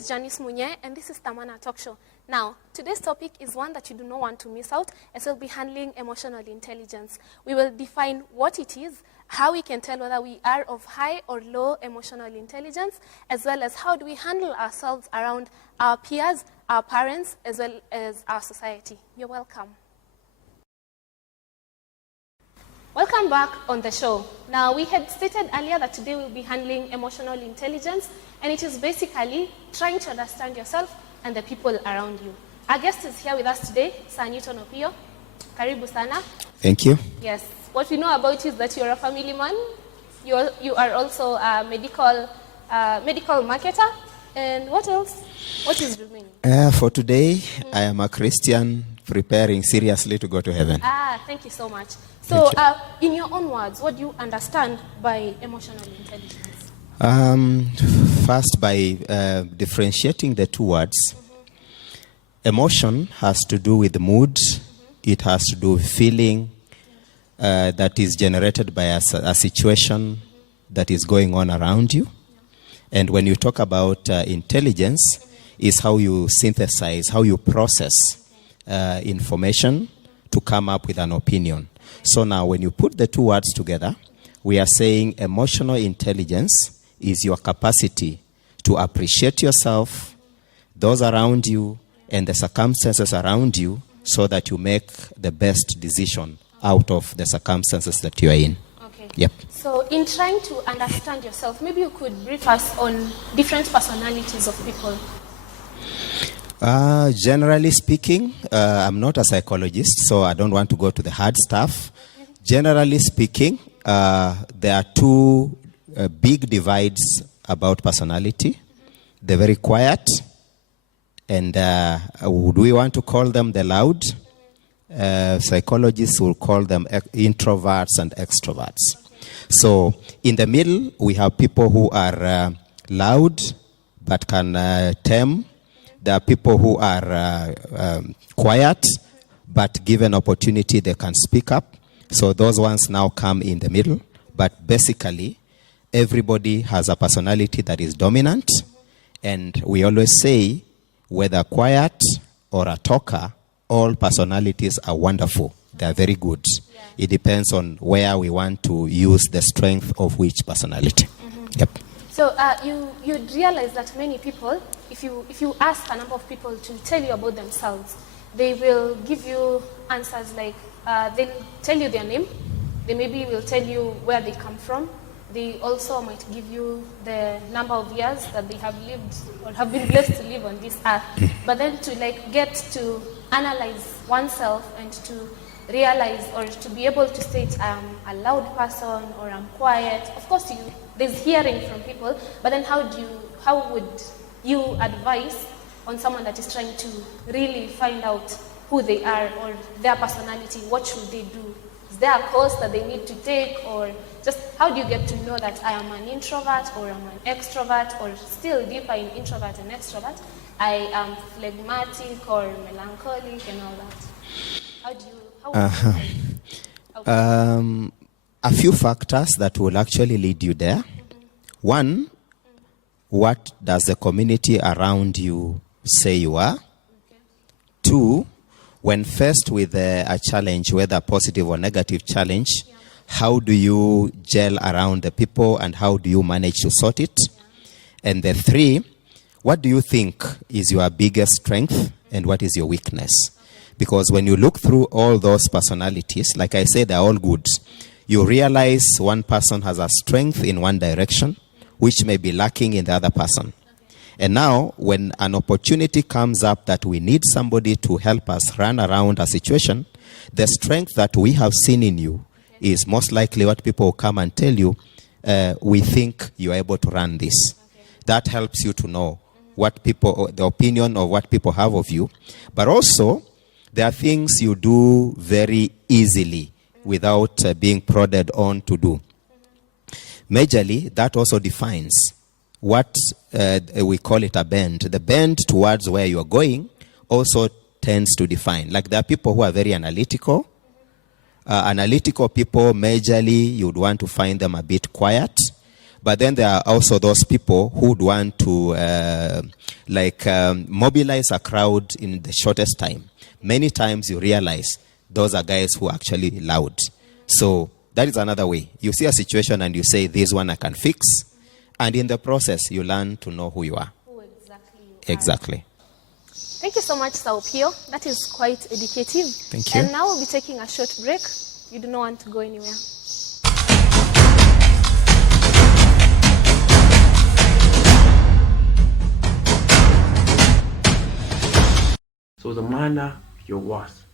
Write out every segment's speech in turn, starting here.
is Janice Munye, and this is Dhamana Talk Show. Now, today's topic is one that you do not want to miss out, as we'll be handling emotional intelligence. We will define what it is, how we can tell whether we are of high or low emotional intelligence, as well as how do we handle ourselves around our peers, our parents, as well as our society. You're welcome. Welcome back on the show. Now, we had stated earlier that today we'll be handling emotional intelligence, and it is basically trying to understand yourself and the people around you. Our guest is here with us today, Sir Newton Opiyo. Karibu sana. Thank you. Yes. What we know about you is that you're a family man. You are also a medical marketer. And what else? What is remaining? For today, I am a Christian preparing seriously to go to heaven. Thank you so much. So, in your own words, what do you understand by emotional intelligence? First, by differentiating the two words. Emotion has to do with mood. It has to do with feeling that is generated by a situation that is going on around you. And when you talk about intelligence, is how you synthesize, how you process information to come up with an opinion. So now when you put the two words together, we are saying emotional intelligence is your capacity to appreciate yourself, those around you, and the circumstances around you so that you make the best decision out of the circumstances that you are in. Okay. Yep. So in trying to understand yourself, maybe you could brief us on different personalities of people. Generally speaking, I'm not a psychologist, so I don't want to go to the hard stuff. Generally speaking, there are two big divides about personality. The very quiet, and would we want to call them the loud? Psychologists will call them introverts and extroverts. So in the middle, we have people who are loud but can tame. There are people who are quiet, but given opportunity, they can speak up. So those ones now come in the middle. But basically, everybody has a personality that is dominant. And we always say, whether quiet or a talker, all personalities are wonderful. They are very good. Yeah. It depends on where we want to use the strength of which personality. Yep. So you'd realize that many people, if you ask a number of people to tell you about themselves, they will give you answers like, they'll tell you their name, they maybe will tell you where they come from, they also might give you the number of years that they have lived or have been blessed to live on this earth. But then to get to analyze oneself and to realize or to be able to state I'm a loud person or I'm quiet. Of course, there's hearing from people, but then how would you advise on someone that is trying to really find out who they are or their personality? What should they do? Is there a course that they need to take, or just how do you get to know that I am an introvert or I'm an extrovert, or still deeper in introvert and extrovert, I am phlegmatic or melancholic and all that? A few factors that will actually lead you there. One, what does the community around you say you are? Okay. Two, when faced with a challenge, whether positive or negative challenge, how do you gel around the people and how do you manage to sort it? And the three, what do you think is your biggest strength and what is your weakness? Because when you look through all those personalities, like I said, they're all good. You realize one person has a strength in one direction, which may be lacking in the other person. And now, when an opportunity comes up that we need somebody to help us run around a situation, the strength that we have seen in you is most likely what people will come and tell you, we think you are able to run this. That helps you to know what people, the opinion of what people have of you. But also, there are things you do very easily without being prodded on to do. Majorly, that also defines what we call it a bend. The bend towards where you are going also tends to define. Like there are people who are very analytical. Analytical people, majorly, you'd want to find them a bit quiet. But then there are also those people who would want to mobilize a crowd in the shortest time. Many times you realize those are guys who are actually loud. So that is another way. You see a situation and you say, this one I can fix. And in the process, you learn to know who you are. Who exactly you are. Exactly. Thank you so much, Sir Opiyo. That is quite educative. Thank you. And now we'll be taking a short break. You do not want to go anywhere. So Dhamana, your worth.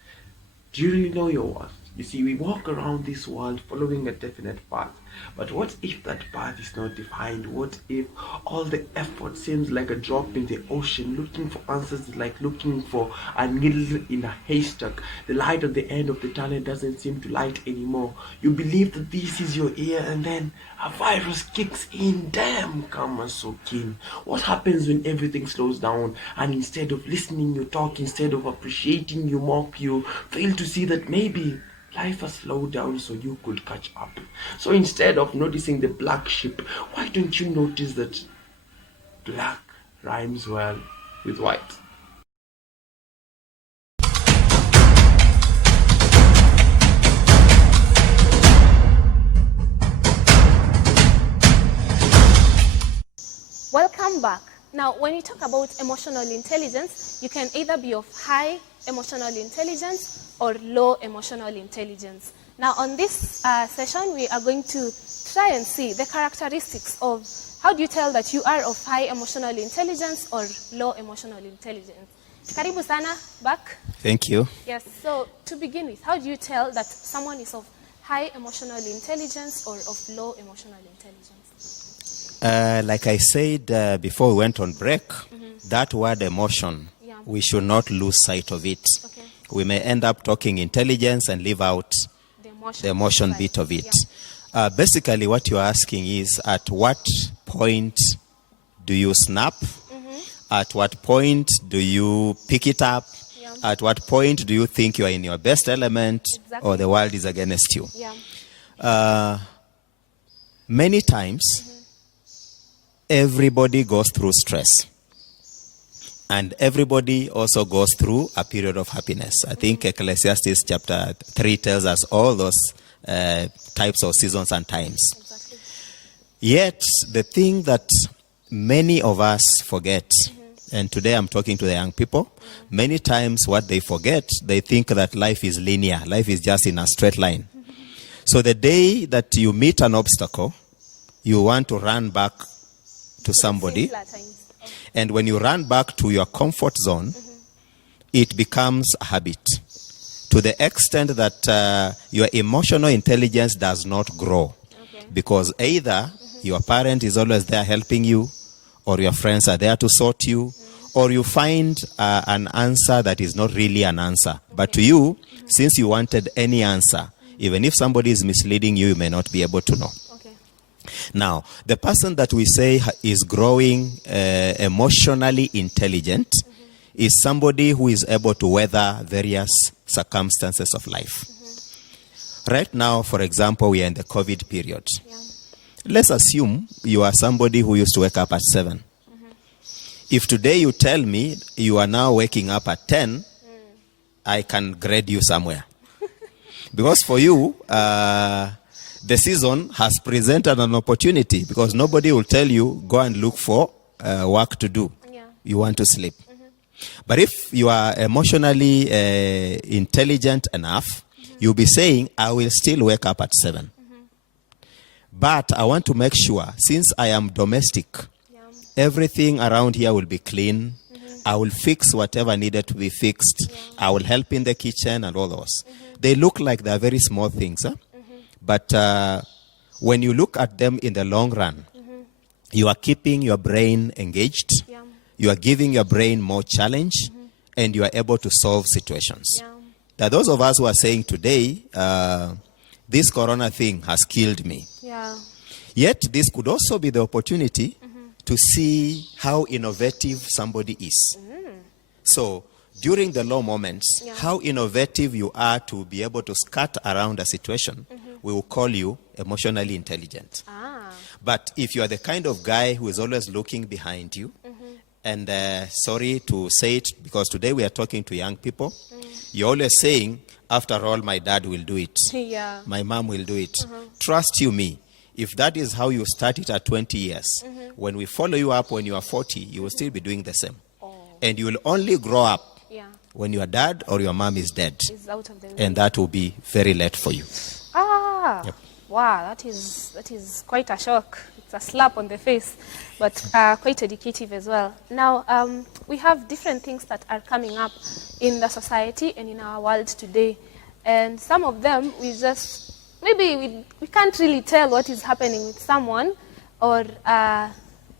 Do you really know your worth? You see, we walk around this world following a definite path. But what if that path is not defined? What if all the effort seems like a drop in the ocean? Looking for answers is like looking for a needle in a haystack. The light at the end of the tunnel doesn't seem to light anymore. You believe that this is your ear, and then a virus kicks in. Damn, karma's so keen. What happens when everything slows down and instead of listening you talk, instead of appreciating you mock, you fail to see that maybe life has slowed down so you could catch up. So instead of noticing the black sheep, why don't you notice that black rhymes well with white? Welcome back. Now, when you talk about emotional intelligence, you can either be of high emotional intelligence or low emotional intelligence. Now, on this session, we are going to try and see the characteristics of how do you tell that you are of high emotional intelligence or low emotional intelligence. Karibu sana, back. Thank you. Yes, so to begin with, how do you tell that someone is of high emotional intelligence or of low emotional intelligence? Like I said before we went on break, that word emotion, we should not lose sight of it. Okay. We may end up talking intelligence and leave out the emotion bit of it. Yeah. Basically, what you're asking is, at what point do you snap? At what point do you pick it up? Yeah. At what point do you think you are in your best element, or the world is against you? Yeah. Many times, everybody goes through stress. And everybody also goes through a period of happiness. I think Ecclesiastes chapter 3 tells us all those types of seasons and times. Exactly. Yet, the thing that many of us forget, and today I'm talking to the young people, many times what they forget, they think that life is linear. Life is just in a straight line. So the day that you meet an obstacle, you want to run back to somebody. And when you run back to your comfort zone, it becomes a habit to the extent that your emotional intelligence does not grow. Okay. Because either your parent is always there helping you, or your friends are there to sort you, or you find an answer that is not really an answer. But to you, since you wanted any answer, even if somebody is misleading you, you may not be able to know. Now, the person that we say is growing emotionally intelligent is somebody who is able to weather various circumstances of life. Right now, for example, we are in the COVID period. Yeah. Let's assume you are somebody who used to wake up at 7. If today you tell me you are now waking up at 10, I can grade you somewhere. Because for you, the season has presented an opportunity, because nobody will tell you, go and look for work to do. Yeah. You want to sleep. But if you are emotionally intelligent enough, you'll be saying, I will still wake up at 7. But I want to make sure, since I am domestic, everything around here will be clean. I will fix whatever needed to be fixed. I will help in the kitchen and all those. They look like they're very small things, huh? But when you look at them in the long run, you are keeping your brain engaged, you are giving your brain more challenge, and you are able to solve situations. There are those of us who are saying today, this corona thing has killed me. Yet this could also be the opportunity to see how innovative somebody is. So during the low moments, how innovative you are to be able to skirt around a situation, we will call you emotionally intelligent. But if you are the kind of guy who is always looking behind you, and sorry to say it, because today we are talking to young people, you're always saying, after all, my dad will do it. Yeah. My mom will do it. Trust you me. If that is how you start it at 20 years, when we follow you up when you are 40, you will still be doing the same. And you will only grow up when your dad or your mom is dead. Is out of the way. And that will be very late for you. Yep. Wow, that is quite a shock. It's a slap on the face, but quite educative as well. Now, we have different things that are coming up in the society and in our world today. And some of them, maybe we can't really tell what is happening with someone, or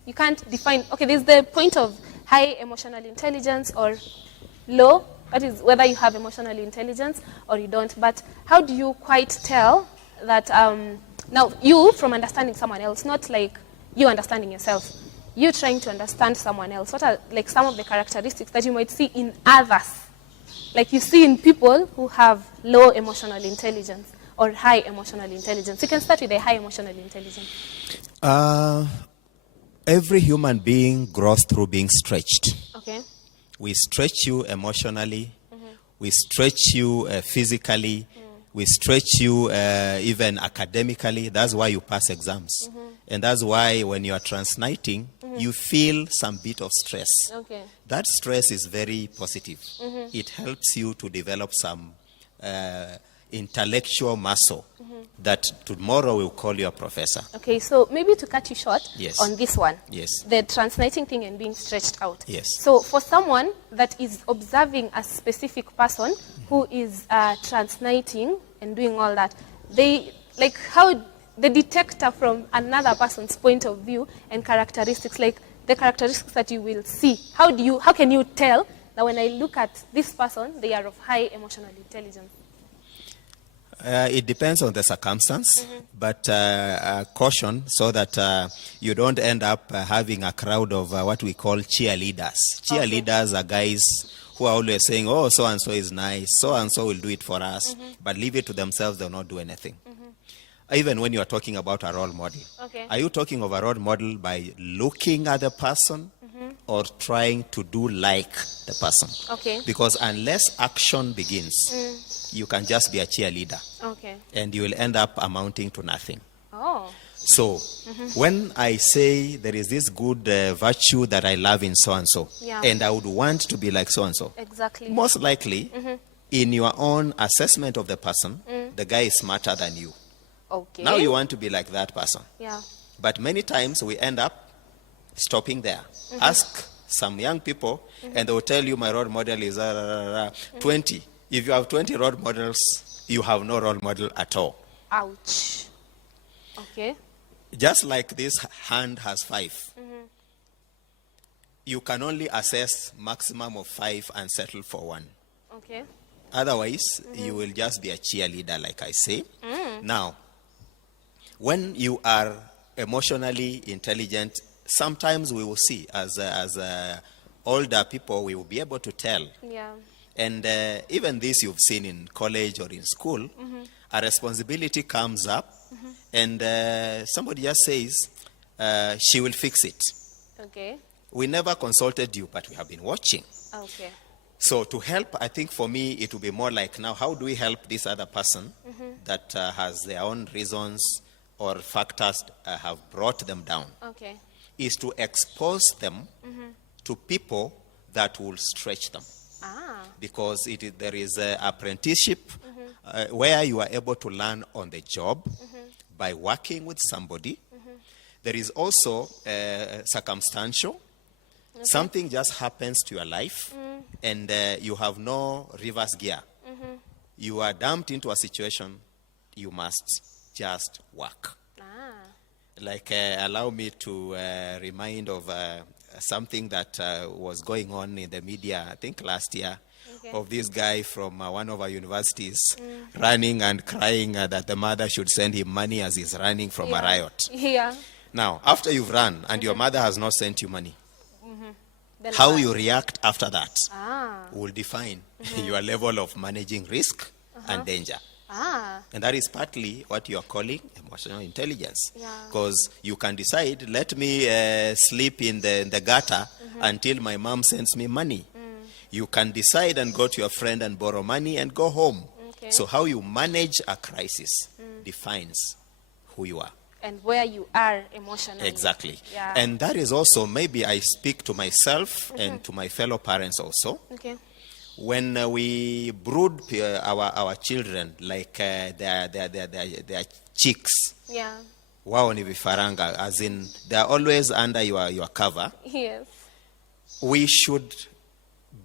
you can't define. Okay, there's the point of high emotional intelligence or low. That is whether you have emotional intelligence or you don't. But how do you quite tell that, now you from understanding someone else, not like you understanding yourself, you trying to understand someone else, what are like some of the characteristics that you might see in others, like you see in people who have low emotional intelligence or high emotional intelligence? You can start with a high emotional intelligence. Every human being grows through being stretched. Okay. We stretch you emotionally, we stretch you physically, we stretch you even academically. That's why you pass exams. And that's why when you are transniting, you feel some bit of stress. Okay. That stress is very positive. It helps you to develop some intellectual muscle that tomorrow will call you a professor. Okay, so maybe to cut you short Yes. on this one, Yes. the transniting thing and being stretched out. Yes. So for someone that is observing a specific person who is transniting and doing all that, they like how the detector from another person's point of view and characteristics, like the characteristics that you will see. How can you tell that when I look at this person, they are of high emotional intelligence? It depends on the circumstance, but caution so that you don't end up having a crowd of what we call cheerleaders. Cheerleaders are guys who are always saying, oh, so-and-so is nice, so-and-so will do it for us, but leave it to themselves, they'll not do anything. Even when you are talking about a role model. Okay. Are you talking of a role model by looking at the person or trying to do like the person? Okay. Because unless action begins, you can just be a cheerleader. Okay. And you will end up amounting to nothing. Oh. So, when I say there is this good virtue that I love in so-and-so, Yeah. and I would want to be like so-and-so, Exactly. most likely, in your own assessment of the person, the guy is smarter than you. Okay. Now you want to be like that person. Yeah. But many times we end up stopping there. Ask some young people, and they will tell you my role model is 20. If you have 20 role models, you have no role model at all. Ouch. Okay. Just like this hand has 5. You can only assess maximum of 5 and settle for 1. Okay. Otherwise, you will just be a cheerleader, like I say. Now, when you are emotionally intelligent, sometimes we will see as older people, we will be able to tell. Yeah. And even this you've seen in college or in school, a responsibility comes up, and somebody just says, she will fix it. Okay. We never consulted you, but we have been watching. Okay. So to help, I think for me, it will be more like, now, how do we help this other person that has their own reasons or factors have brought them down? Okay. Is to expose them to people that will stretch them. Because there is an apprenticeship where you are able to learn on the job by working with somebody. There is also circumstantial. Okay. Something just happens to your life and you have no reverse gear. You are dumped into a situation, you must just work. Like, allow me to remind of something that was going on in the media, I think last year, of this guy from one of our universities running and crying that the mother should send him money as he's running from a riot. Yeah. Now, after you've run and your mother has not sent you money, Then how what? you react after that will define your level of managing risk and danger. Ah. And that is partly what you are calling emotional intelligence. Yeah. Because you can decide, let me sleep in the gutter until my mom sends me money. You can decide and go to your friend and borrow money and go home. Okay. So how you manage a crisis defines who you are. And where you are emotionally. Exactly. Yeah. And that is also, maybe I speak to myself and to my fellow parents also. Okay. When we brood our children like their chicks, Yeah. wao ni vifaranga, as in they are always under your cover. Yes. We should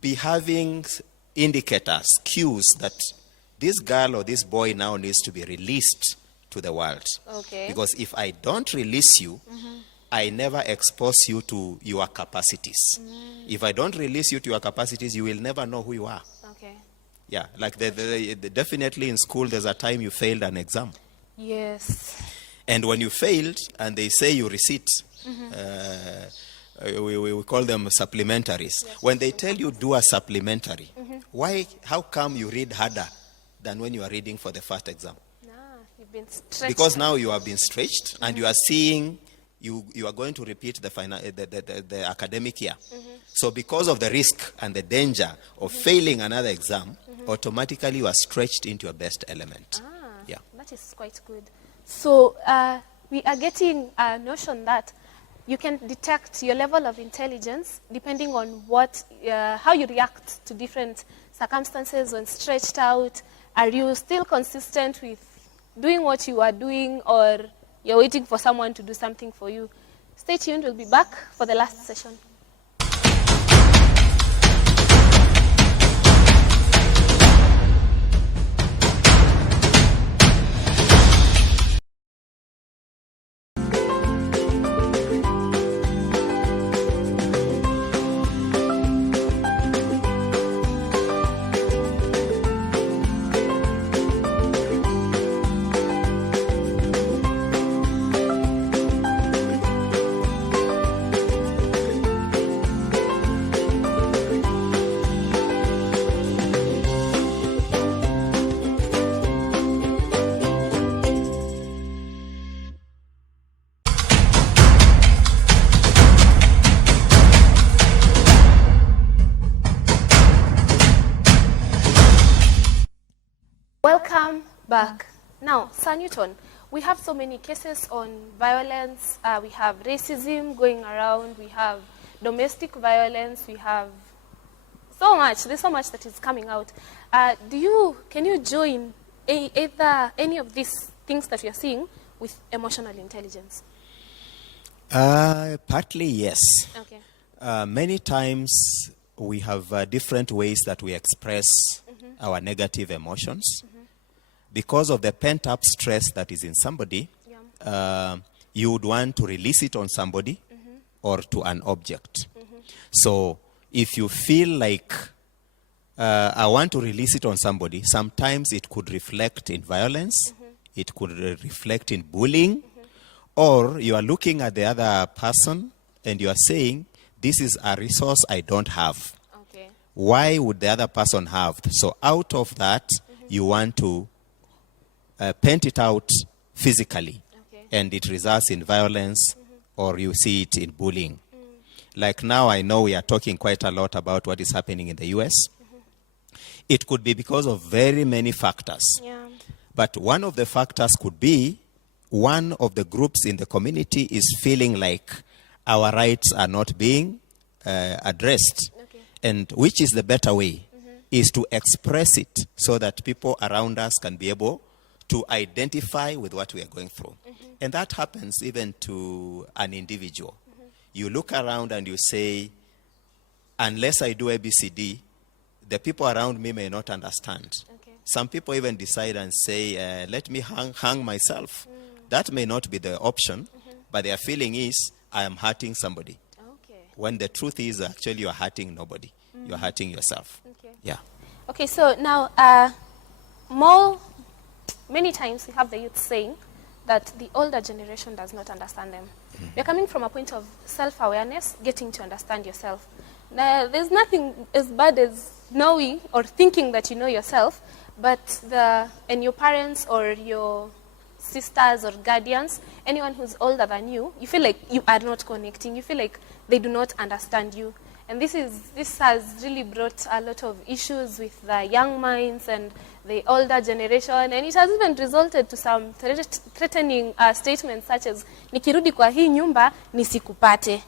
be having indicators, cues that this girl or this boy now needs to be released to the world. Okay. Because if I don't release you, I never expose you to your capacities. If I don't release you to your capacities, you will never know who you are. Okay. Yeah, like definitely in school, there's a time you failed an exam. Yes. And when you failed and they say you receipt, we call them supplementaries. Yes, when they tell you do a supplementary, how come you read harder than when you are reading for the first exam? Nah, you've been stretched. Because now you have been stretched and you are seeing you are going to repeat the academic year. So because of the risk and the danger of failing another exam, automatically you are stretched into your best element. Yeah. That is quite good. So we are getting a notion that you can detect your level of intelligence depending on how you react to different circumstances when stretched out. Are you still consistent with doing what you are doing, or you're waiting for someone to do something for you? Stay tuned. We'll be back for the last session. Welcome back. Now, Sir Newton, we have so many cases on violence. We have racism going around. We have domestic violence. We have so much. There's so much that is coming out. Can you join either any of these things that we are seeing with emotional intelligence? Partly, yes. Okay. Many times we have different ways that we express our negative emotions. Because of the pent-up stress that is in somebody, you would want to release it on somebody or to an object. So if you feel like I want to release it on somebody, sometimes it could reflect in violence, it could reflect in bullying, or you are looking at the other person and you are saying, this is a resource I don't have. Okay. Why would the other person have? So out of that, you want to paint it out physically, and it results in violence, or you see it in bullying. Like now, I know we are talking quite a lot about what is happening in the US. It could be because of very many factors. Yeah. But one of the factors could be one of the groups in the community is feeling like our rights are not being addressed. Okay. And which is the better way? Is to express it so that people around us can be able to identify with what we are going through. And that happens even to an individual. You look around and you say, unless I do ABCD, the people around me may not understand. Okay. Some people even decide and say, let me hang myself. That may not be the option, but their feeling is, I am hurting somebody. Okay. When the truth is, actually, you are hurting nobody. You are hurting yourself. Okay. Yeah. Okay, so now, many times we have the youth saying that the older generation does not understand them. You're coming from a point of self-awareness, getting to understand yourself. Now, there's nothing as bad as knowing or thinking that you know yourself, and your parents or your sisters or guardians, anyone who's older than you, you feel like you are not connecting. You feel like they do not understand you. And this has really brought a lot of issues with the young minds and the older generation, and it has even resulted to some threatening statements such as, nikirudi kwa hii nyumba, nisikupate.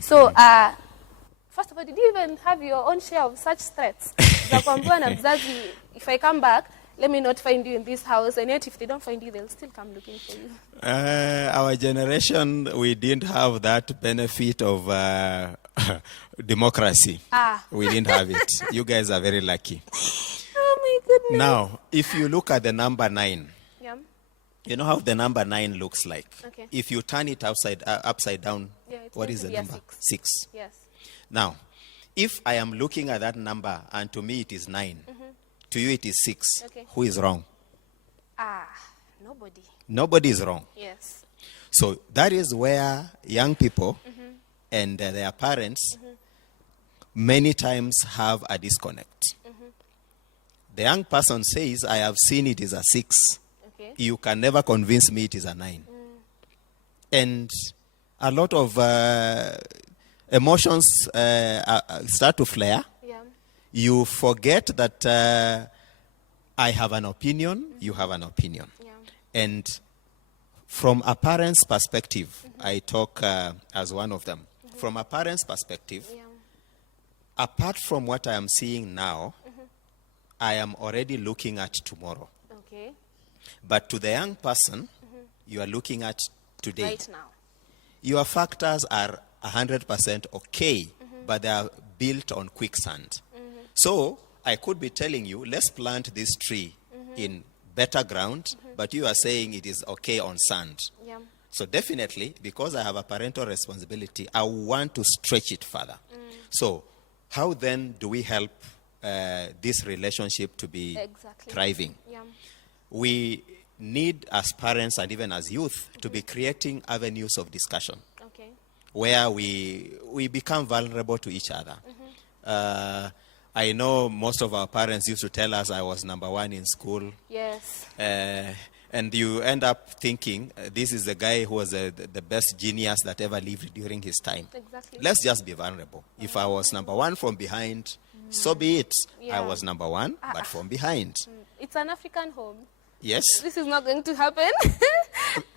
So, first of all, did you even have your own share of such threats? If I come back, let me not find you in this house, and yet if they don't find you, they'll still come looking for you. Our generation, we didn't have that benefit of democracy. We didn't have it. You guys are very lucky. Oh my goodness. Now, if you look at the number 9, Yeah. you know how the number 9 looks like? Okay. If you turn it upside down, It's what going is to the be a number? 6. 6. Yes. Now, if I am looking at that number and to me it is 9, to you it is 6, Okay. who is wrong? Nobody. Nobody is wrong. Yes. So that is where young people and their parents many times have a disconnect. The young person says, I have seen it is a 6. Okay. You can never convince me it is a 9. And a lot of emotions start to flare. Yeah. You forget that I have an opinion, you have an opinion. Yeah. And from a parent's perspective, I talk as one of them. From a parent's perspective, Yeah. apart from what I am seeing now, I am already looking at tomorrow. Okay. But to the young person, you are looking at today. Right now. Your factors are 100% okay, but they are built on quicksand. So I could be telling you, let's plant this tree in better ground, but you are saying it is okay on sand. Yeah. So definitely, because I have a parental responsibility, I want to stretch it further. So how then do we help this relationship to be Exactly. thriving? Yeah. We need, as parents and even as youth, to be creating avenues of discussion Okay. where we become vulnerable to each other. I know most of our parents used to tell us I was number 1 in school. Yes. And you end up thinking, this is the guy who was the best genius that ever lived during his time. Exactly. Let's just be vulnerable. If I was number 1 from behind, so be it. Yeah. I was number 1, but from behind. It's an African home. Yes. This is not going to happen.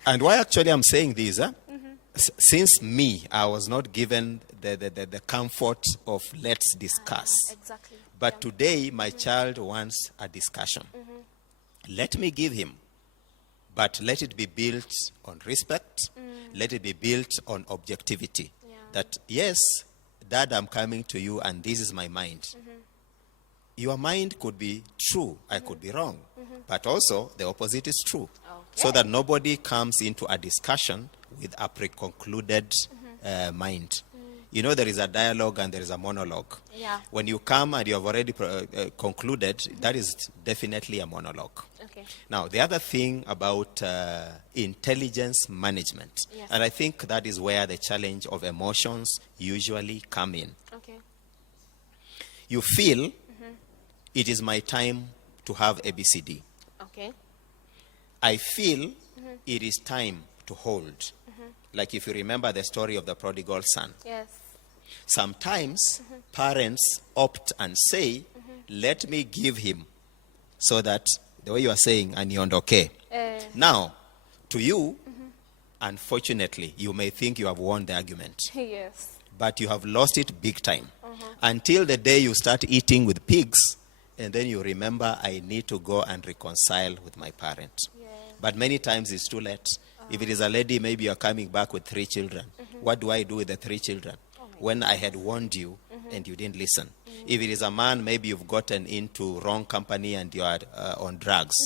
And why actually I'm saying this, since me, I was not given the comfort of let's discuss. Exactly. But today, my child wants a discussion. Let me give him. But let it be built on respect. Let it be built on objectivity. Yeah. That, yes, Dad, I'm coming to you and this is my mind. Your mind could be true. I could be wrong. But also, the opposite is true. So that nobody comes into a discussion with a pre-concluded mind. You know, there is a dialogue and there is a monologue. Yeah. When you come and you have already concluded, that is definitely a monologue. Okay. Now, the other thing about intelligence management, Yes. and I think that is where the challenge of emotions usually come in. Okay. You feel it is my time to have ABCD. Okay. I feel it is time to hold. Like if you remember the story of the prodigal son. Yes. Sometimes parents opt and say, let me give him, so that the way you are saying, aniondoke. Now, to you, unfortunately, you may think you have won the argument. Yes. But you have lost it big time. Until the day you start eating with pigs, and then you remember, I need to go and reconcile with my parent. Yeah. But many times it's too late. If it is a lady, maybe you're coming back with 3 children. What do I do with the 3 children? When I had warned you and you didn't listen. If it is a man, maybe you've gotten into wrong company and you are on drugs.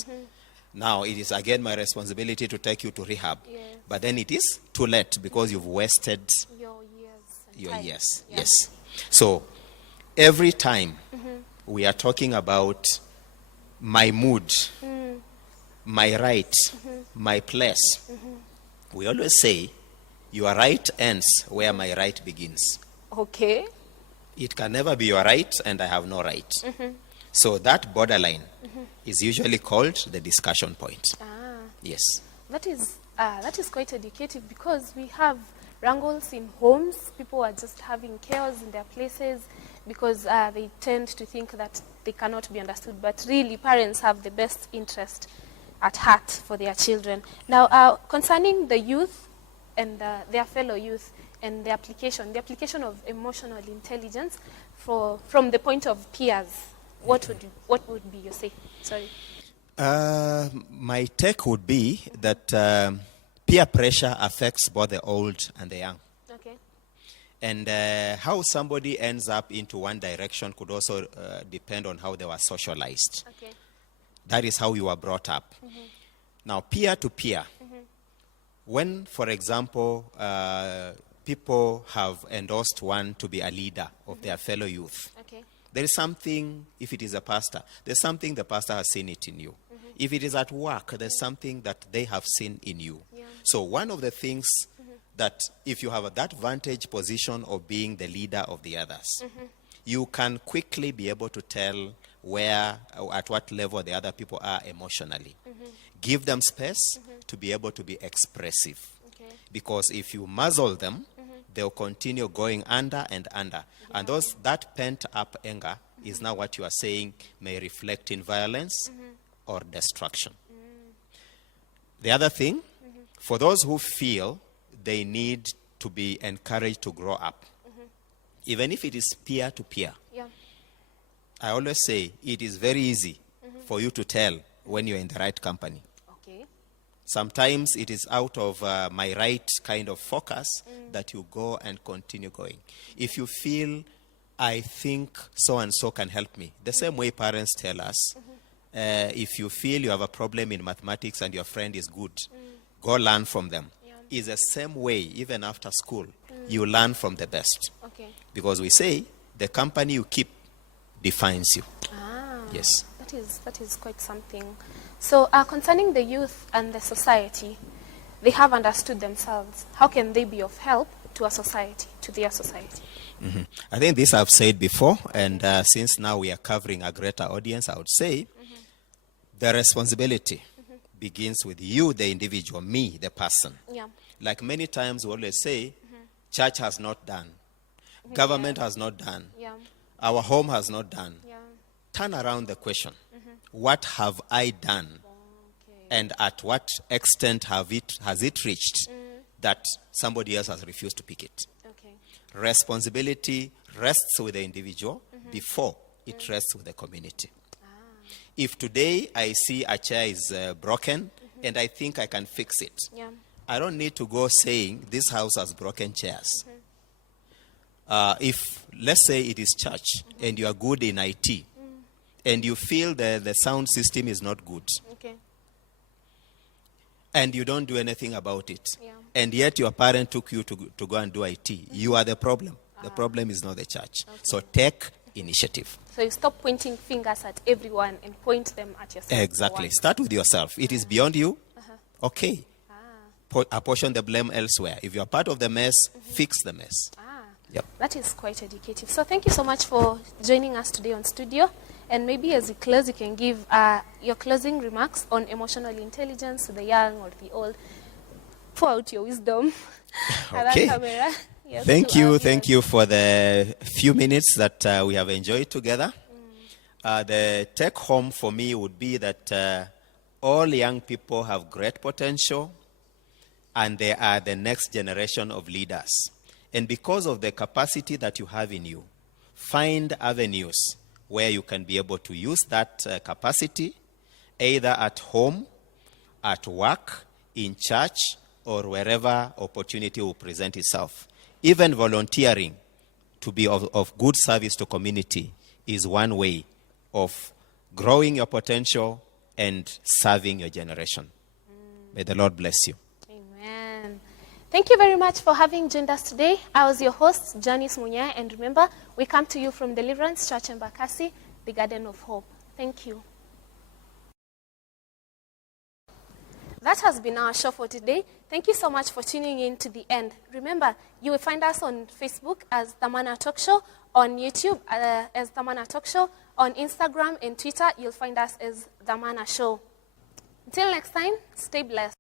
Now it is again my responsibility to take you to rehab. Yes. But then it is too late because you've wasted Your years. And your time. years. Yeah. Yes. So every time we are talking about my mood, my right, my place, we always say your right ends where my right begins. Okay. It can never be your right and I have no right. So that borderline is usually called the discussion point. Yes. That is quite educative, because we have wrangles in homes. People are just having chaos in their places because they tend to think that they cannot be understood. But really, parents have the best interest at heart for their children. Now, concerning the youth and their fellow youth and the application of emotional intelligence from the point of peers, what would be your say? Sorry. My take would be that peer pressure affects both the old and the young. Okay. And how somebody ends up into one direction could also depend on how they were socialized. Okay. That is how you were brought up. Now, peer to peer, when, for example, people have endorsed one to be a leader of their fellow youth, Okay. there is something, if it is a pastor, there's something the pastor has seen it in you. If it is at work, there's something that they have seen in you. Yeah. So one of the things that if you have that vantage position of being the leader of the others, you can quickly be able to tell where or at what level the other people are emotionally. Give them space to be able to be expressive. Okay. Because if you muzzle them, they'll continue going under and under. And that pent-up anger is now what you are saying may reflect in violence or destruction. The other thing, for those who feel they need to be encouraged to grow up, even if it is peer to peer, Yeah. I always say it is very easy for you to tell when you're in the right company. Okay. Sometimes it is out of my right kind of focus that you go and continue going. If you feel, I think so and so can help me, the same way parents tell us, if you feel you have a problem in mathematics and your friend is good, go learn from them. Yeah. It's the same way, even after school, you learn from the best. Okay. Because we say the company you keep defines you. Yes. That is quite something. So, concerning the youth and the society, they have understood themselves. How can they be of help to a society, to their society? I think this I've said before, and since now we are covering a greater audience, I would say the responsibility begins with you, the individual, me, the person. Yeah. Like many times we always say, church has not done, government has not done, Yeah. our home has not done. Yeah. Turn around the question. What have I done? Okay. And at what extent has it reached that somebody else has refused to pick it? Okay. Responsibility rests with the individual before it rests with the community. If today I see a chair is broken and I think I can fix it, Yeah. I don't need to go saying this house has broken chairs. If, let's say it is church and you are good in IT and you feel the sound system is not good Okay. and you don't do anything about it, Yeah. and yet your parent took you to go and do IT, you are the problem. The problem is not the church. So take initiative. So you stop pointing fingers at everyone and point them at yourself. Exactly. Start with yourself. It is beyond you. Okay. Apportion the blame elsewhere. If you are part of the mess, fix the mess. Yep. That is quite educative. So thank you so much for joining us today on studio. And maybe as we close, you can give your closing remarks on emotional intelligence to the young or the old. Pour out your wisdom. Okay. Camera. Yes, Thank to you. our Thank viewers. you for the few minutes that we have enjoyed together. The take home for me would be that all young people have great potential and they are the next generation of leaders. And because of the capacity that you have in you, find avenues where you can be able to use that capacity, either at home, at work, in church, or wherever opportunity will present itself. Even volunteering to be of good service to community is one way of growing your potential and serving your generation. May the Lord bless you. Amen. Thank you very much for having joined us today. I was your host, Janice Munya, and remember, we come to you from Deliverance Church in Bakassi, the Garden of Hope. Thank you. That has been our show for today. Thank you so much for tuning in to the end. Remember, you will find us on Facebook as Dhamana Talk Show, on YouTube as Dhamana Talk Show, On Instagram and Twitter, you'll find us as Dhamana Show. Until next time, stay blessed.